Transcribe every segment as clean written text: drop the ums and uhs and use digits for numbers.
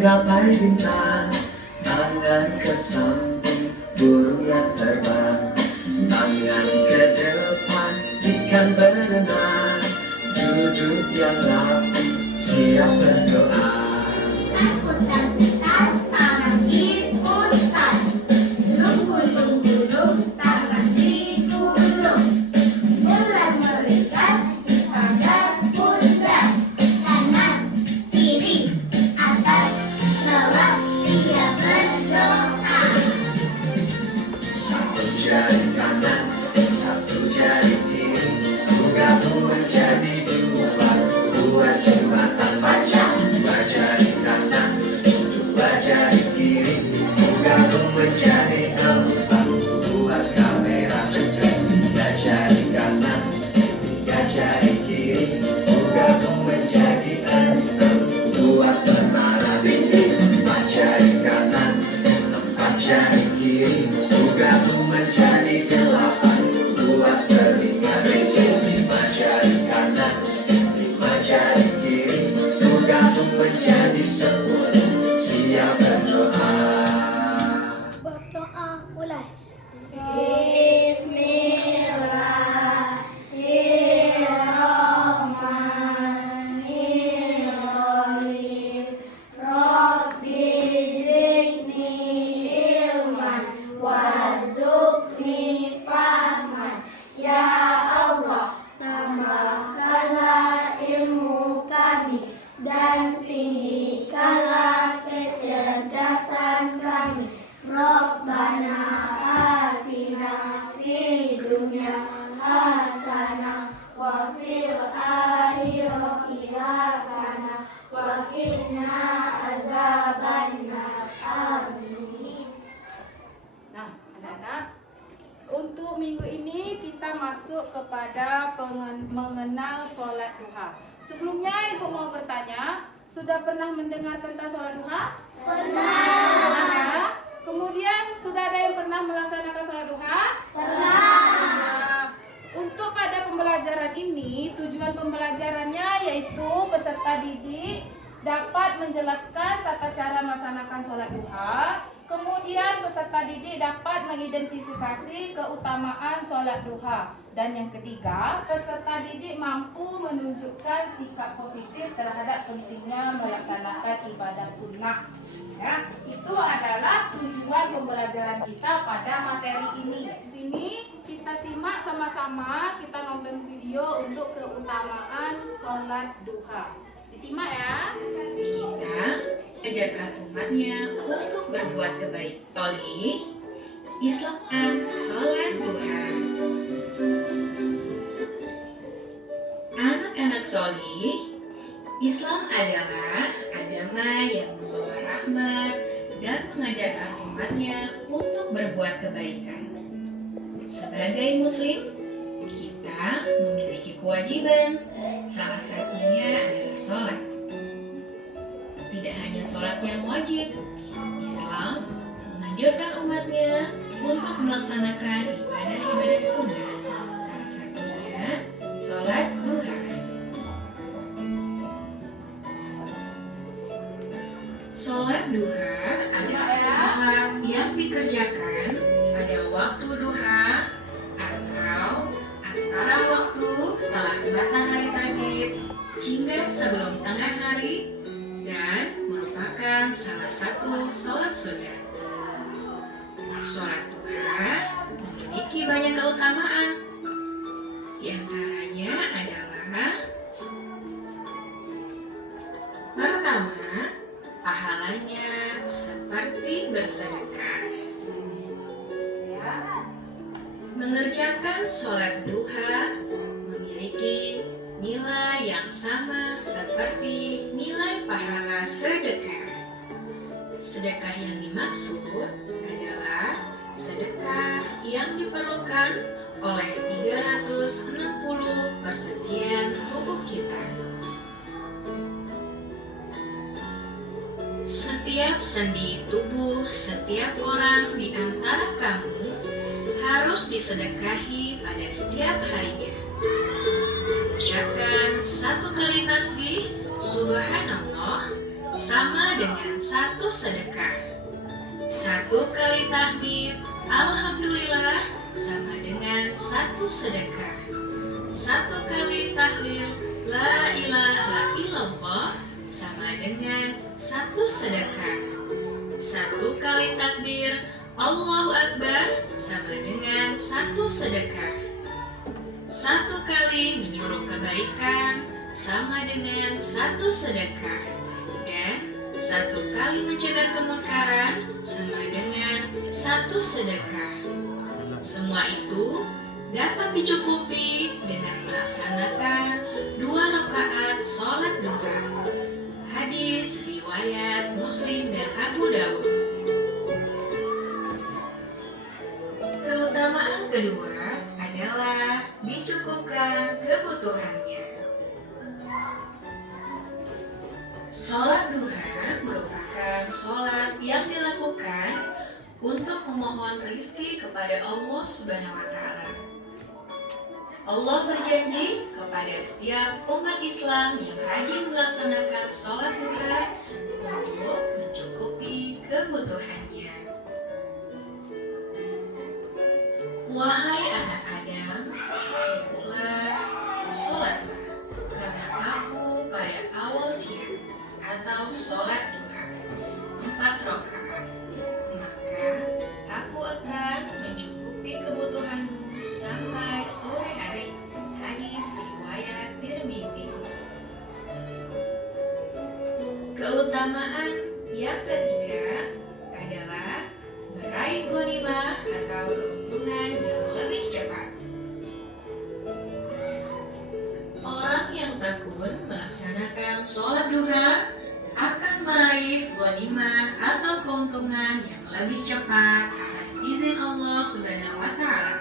menggapai bintang, tangan ke samping burung yang terbang, tangan ke depan ikan berenang, duduk yang rapi siap berdoa. Takut-takutan tangan diputar, gulung-gulung tangan digulung, bulan melihat di pagar pundak, kanan kiri atas bawah dia berdoa. Satu jari kanan, satu jari kiri, gabung menjadi dua, buat jembatan panjang. masuk kepada mengenal sholat duha. Sebelumnya Ibu mau bertanya, sudah pernah mendengar tentang sholat duha? Pernah ya? Kemudian sudah ada yang pernah melaksanakan sholat duha? Pernah. Untuk pada pembelajaran ini, tujuan pembelajarannya yaitu peserta didik dapat menjelaskan tata cara melaksanakan sholat duha. Kemudian peserta didik dapat mengidentifikasi keutamaan sholat duha. Dan yang ketiga, peserta didik mampu menunjukkan sikap positif terhadap pentingnya melaksanakan ibadah sunnah. Ya, itu adalah tujuan pembelajaran kita pada materi ini. Di sini kita simak sama-sama, kita nonton video untuk keutamaan sholat duha. Disimak ya. Kita ajarkan umatnya untuk berbuat kebaikan. Toli, Islamkan sholat duha. Anak-anak soli, Islam adalah agama yang membawa rahmat dan mengajarkan umatnya untuk berbuat kebaikan. Sebagai muslim, kita memiliki kewajiban, salah satunya adalah sholat. Tidak hanya sholat yang wajib, Islam menganjurkan umatnya untuk melaksanakan ibadah-ibadah sunnah. Salah satunya sholat duha. Sholat duha adalah sholat yang dikerjakan pada waktu duha atau antara waktu setelah matahari terbit hingga sebelum tengah hari dan merupakan salah satu sholat sunnah. Sholat duha memiliki banyak keutamaan. Di antaranya adalah pertama, pahalanya seperti bersedekah. Mengerjakan sholat duha memiliki nilai yang sama seperti nilai pahala sedekah. Sedekah yang dimaksud adalah sedekah yang diperlukan oleh 360 persediaan tubuh kita. Setiap sendi tubuh setiap orang di antara kamu harus disedekahi pada setiap harinya. Ucapkan 1 kali tasbih Subhanallah sama dengan 1 sedekah. 1 kali tahmid Alhamdulillah sama dengan 1 sedekah. 1 kali tahlil La ilaha illallah sama dengan 1 sedekah. 1 kali takbir Allahu Akbar sama dengan 1 sedekah. 1 kali menyuruh kebaikan sama dengan 1 sedekah. Dan 1 kali mencegah kemungkaran sama dengan 1 sedekah. Semua itu dapat dicukupi dengan melaksanakan 2 rakaat sholat duha. Hadis riwayat Muslim dan Abu Daud. Keutamaan kedua adalah dicukupkan kebutuhannya. Sholat duha merupakan sholat yang dilakukan untuk memohon rizki kepada Allah Subhanahu wa Ta'ala. Allah berjanji kepada setiap umat Islam yang rajin melaksanakan sholat duha untuk mencukupi kebutuhannya. Wahai anak Adam, ikutlah, sholatlah, karena aku pada awal siang atau sholat duha 4 rakaat, maka aku akan mencukupi kebutuhanmu sampai sore hari. Hadis riwayat Tirmidzi. Keutamaan yang ketiga adalah meraih ghanimah atau keuntungan yang lebih cepat. Orang yang tekun melaksanakan sholat duha akan meraih ghanimah atau keuntungan yang lebih cepat atas izin Allah Subhanahu wa Ta'ala.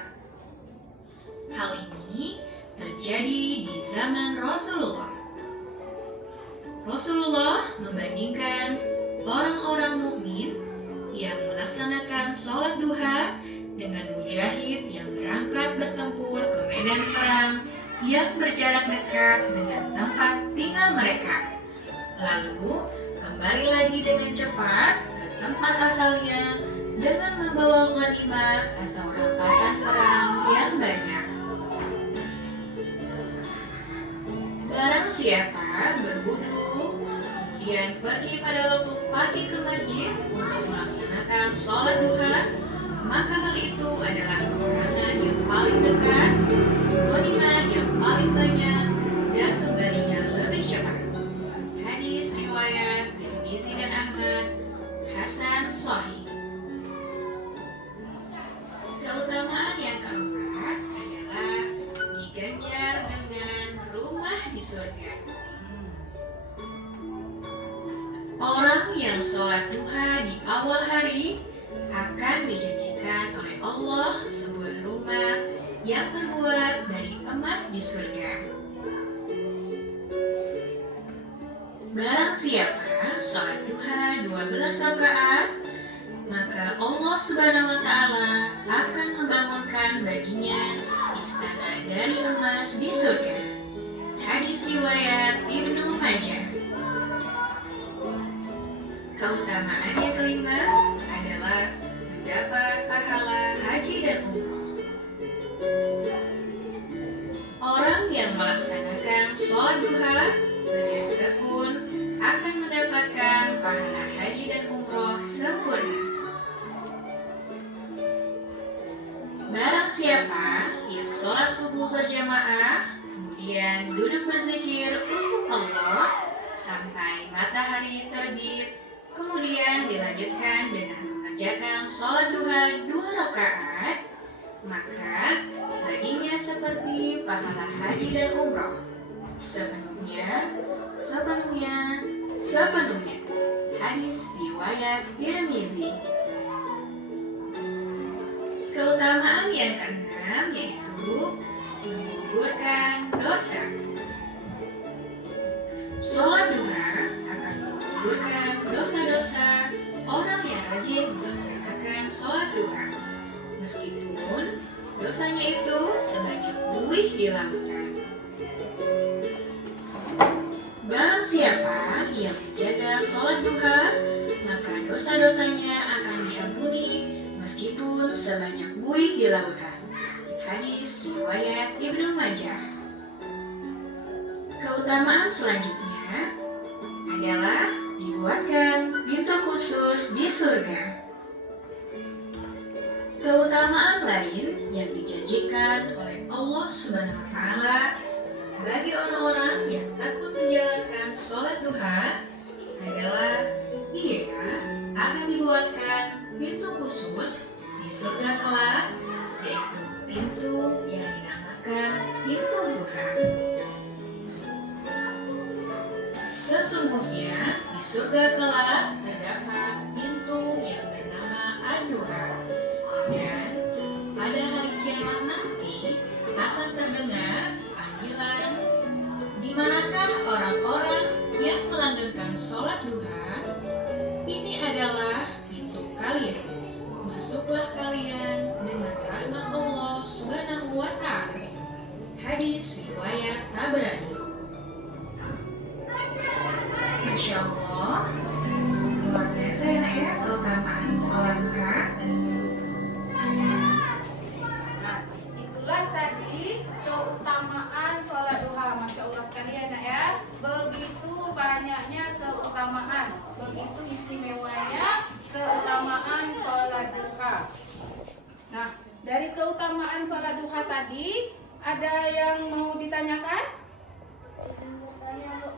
Hal ini terjadi di zaman Rasulullah. Rasulullah membandingkan orang-orang mukmin yang melaksanakan sholat duha dengan mujahid yang berangkat bertempur ke medan perang yang berjarak dekat dengan tempat tinggal mereka, lalu kembali lagi dengan cepat ke tempat asalnya dengan membawa ghanimah atau rampasan perang yang banyak. Barang siapa berwudu kemudian pergi pada waktu pagi ke masjid untuk melaksanakan sholat duha, maka hal itu adalah kemenangan yang paling dekat, ghanimah yang paling banyak, dan kembalinya lebih cepat. Hadis riwayat Tirmizi dan Ahmad, Hasan Sahih. Keutamaan yang keempat adalah diganjar dengan rumah di surga. Orang yang sholat duha di awal hari akan dijanjikan oleh Allah sebuah rumah yang terbuat dari emas di surga. Barang siapa sholat duha 12 rakaat, maka Allah Subhanahu wa Ta'ala akan membangunkan baginya istana dari emas di surga. Hadis riwayat Ibnu Majah. Keutamaan yang kelima adalah mendapat pahala haji dan umroh. Orang yang melaksanakan sholat duha dan tekun akan mendapatkan pahala haji dan umroh sempurna. Barang siapa yang sholat subuh berjamaah kemudian duduk berzikir untuk Allah sampai matahari terbit, kemudian dilanjutkan dengan mengerjakan sholat duha 2 rakaat, maka baginya seperti pahala haji dan umroh sepenuhnya. Hadis riwayat Tirmizi. Keutamaan yang keenam yaitu menggugurkan dosa. Sholat duha akan menggugurkan dosa-dosa orang yang rajin melaksanakan sholat duha, meskipun dosanya itu sebanyak buih di lautan. Barang siapa yang menjaga sholat duha, maka dosa-dosanya akan diampuni meskipun sebanyak buih di lautan. Hadis riwayat Ibnu Majah. Keutamaan selanjutnya adalah dibuatkan pintu khusus di surga. Keutamaan lain yang dijanjikan oleh Allah Subhanahu wa Ta'ala bagi orang-orang yang takut menjalankan sholat duha adalah ia akan dibuatkan pintu khusus di surga kelak, yaitu pintu yang dinamakan pintu duha. Sesungguhnya di surga kelak terdapat pintu yang bernama Ad-Duha, dan pada hari kiamat nanti akan terdengar panggilan, di manakah orang-orang yang melanggengkan sholat duha? Ini adalah pintu kalian. Masuklah kalian dengan rahmat Allah Subhanahu wa Ta'ala. Hadis riwayat Tabrani. Masya Allah, luar biasa ya keutamaan sholat duha. Nah, itulah tadi keutamaan sholat duha. Masya Allah sekalian ya. Begitu banyaknya keutamaan, begitu istimewanya keutamaan sholat duha. Nah, dari keutamaan sholat duha tadi, ada yang mau ditanyakan?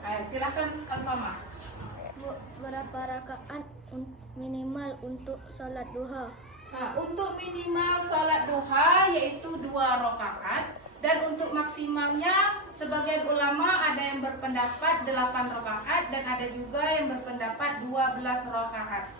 Ayo, silahkan Alfama. Berapa rakaat minimal untuk sholat duha? Nah, untuk minimal sholat duha yaitu 2 rakaat, dan untuk maksimalnya sebagian ulama ada yang berpendapat 8 rakaat dan ada juga yang berpendapat 12 rakaat.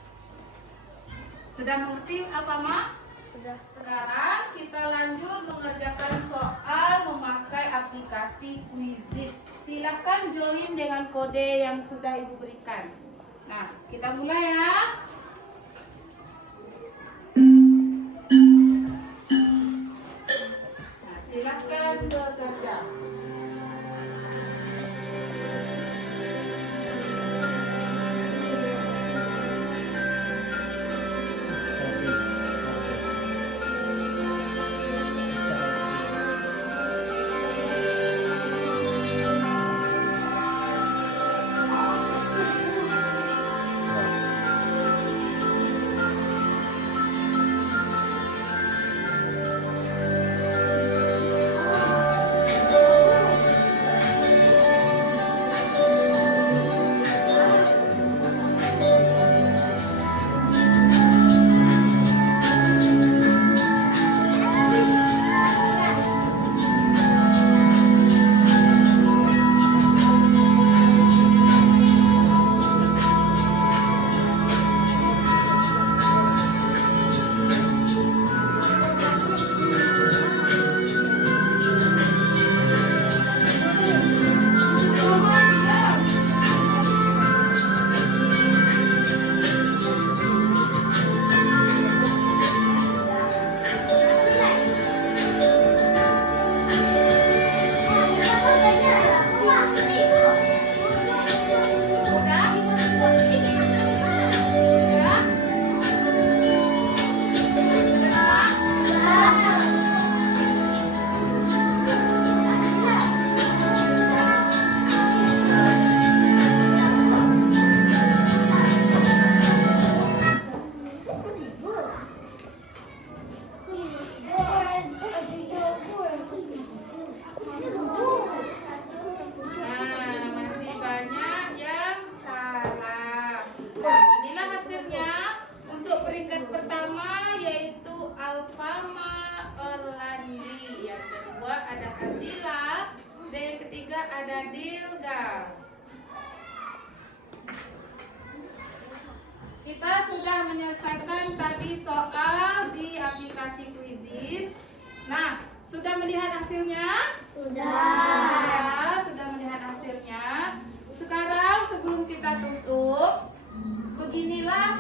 Sudah mengerti Alfama? Sudah. Sekarang kita lanjut mengerjakan soal memakai aplikasi Quizizz. Silakan join dengan kode yang sudah Ibu berikan. Nah, kita mulai ya. Nah, silakan bekerja. Masih banyak yang salah. Inilah hasilnya. Untuk peringkat pertama yaitu Alfama Orlandi. Yang kedua ada Azila. Dan yang ketiga ada Dilga. Kita sudah menyelesaikan tadi soal di aplikasi Quizizz. Nah, sudah melihat hasilnya? Sudah melihat hasilnya. Sekarang sebelum kita tutup, beginilah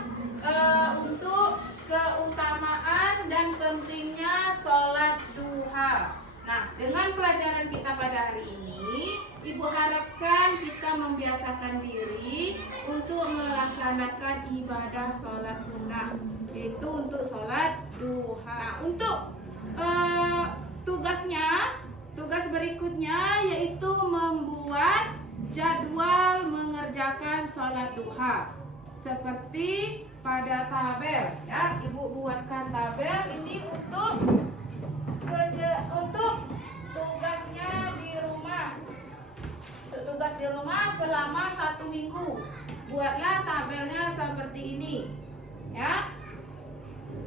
untuk keutamaan dan pentingnya sholat duha. Nah, dengan pelajaran kita pada hari ini, Ibu harapkan kita membiasakan diri untuk melaksanakan ibadah sholat sunnah, yaitu untuk sholat duha. Untuk tugas berikutnya yaitu membuat jadwal mengerjakan sholat duha seperti pada tabel ya. Ibu buatkan tabel ini untuk tugasnya di rumah. Untuk tugas di rumah selama 1 minggu, buatlah tabelnya seperti ini ya.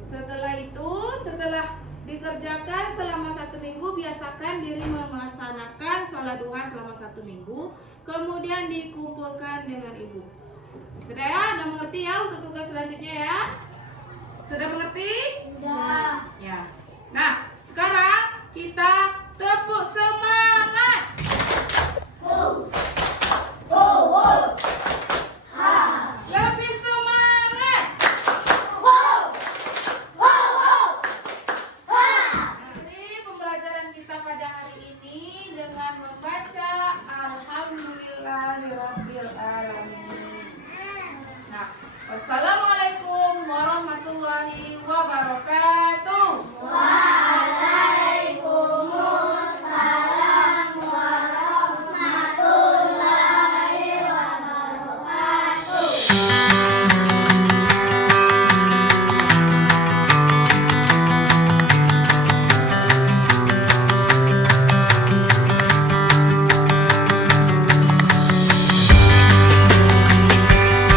Setelah dikerjakan selama 1 minggu, biasakan diri melaksanakan sholat duha selama 1 minggu, kemudian dikumpulkan dengan ibu. Sudah ya? Sudah mengerti ya untuk tugas selanjutnya ya? Sudah mengerti? Sudah. Ya. Nah, sekarang kita tepuk semangat.